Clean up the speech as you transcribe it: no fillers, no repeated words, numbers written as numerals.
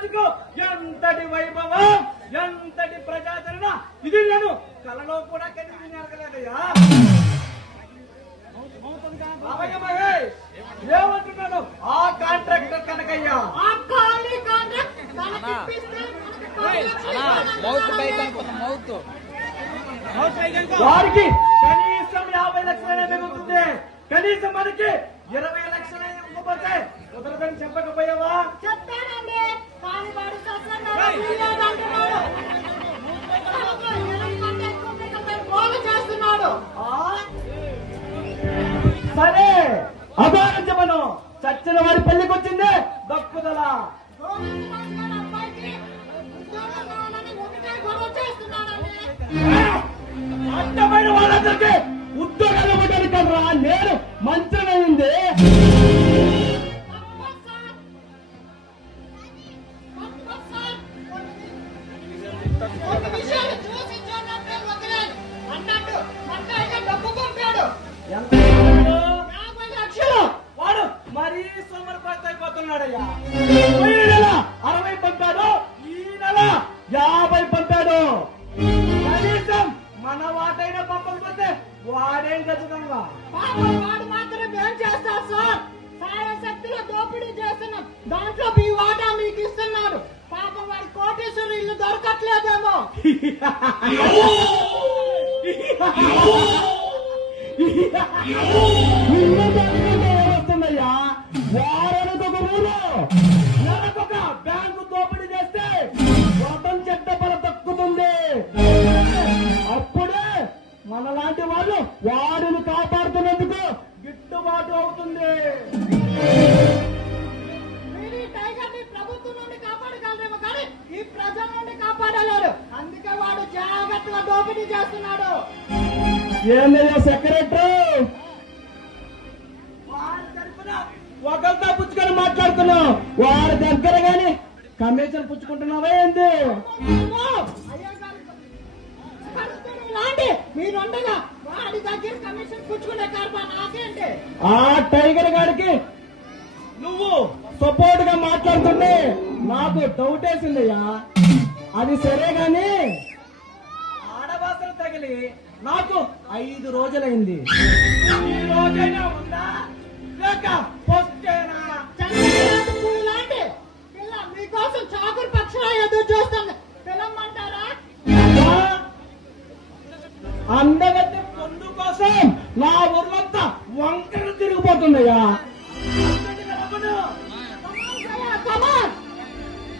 రోజుకు ఎంతటి వైభవం, ఎంతటి ప్రజాదరణ, ఇది నేను కలలో కూడా కలిసి నెరగలేదయ్యా. ఏమంటున్నాను? ఆ కాంట్రాక్టర్ కనకయ్యా వారికి కనీసం 50 లక్షలనే మిగులుతుంది. కనీసం మనకి 20 లక్షలే ఇవ్వకపోతే కుదరదని చెప్పకపోయావా? చెప్తానండి. సరే అభారించమను. చచ్చిన వారి పెళ్లికి వచ్చింది దక్కుదల. అర్థమైన వాళ్ళందరికీ ఉద్యోగాలు ఇవ్వడానికి కదరా నేను మంత్రమైంది. వాడు మరీ సోమరపాటు అయిపోతున్నాడయ్యా. పోయిన నెల 60 పంపాడు, ఈ నెల 50 పంపాడు. కనీసం మన వాటైన పంపకపోతే వాడేం ఖచ్చితంగా వాడు మాత్రం ఏం చేస్తారు సార్? సాయశక్తిలో దోపిడీ చేస్తున్నాం, దాంట్లో మీ వాటా మీకు ఇస్తున్నాడు. పాపం వాడి కోటేశ్వరు ఇల్లు దొరకట్లేదేమో. వస్తుందయ్యా. వారానికి ఒక ఊరు, నెలకొక బ్యాంకు దోపిడీ చేస్తే మొత్తం చెడ్డ పల తక్కుతుంది. అప్పుడే మనలాంటి వాళ్ళు వారిని కాపాడుతున్నందుకు గిట్టుబాటు అవుతుంది. మీరు ఈ టైగర్ ని ప్రభుత్వం నుండి కాపాడగలరేమో కానీ ఈ ప్రజల నుండి కాపాడలేరు. అందుకే వాడు జాగ్రత్తగా దోపిడీ చేస్తున్నాడు. ఏమయ్యా సెక్రటరీ, వారి తరఫున ఒకరితో పుచ్చుకొని మాట్లాడుతున్నావు, వారి దగ్గర గాని కమిషన్ పుచ్చుకుంటున్నావా ఏంది? మీరుండగా వాడి దగ్గర కమిషన్ పుచ్చుకునే కార్బా నాకేంటి? ఆ టైగర్ గారికి నువ్వు సపోర్ట్ గా మాట్లాడుతుంటే నాకు డౌట్ వేసిందయ్యా. అది సరే గాని ఆడవాసలు తగిలి నాకు 5 రోజులైంది. ఈ రోజైనా ఉందా లేక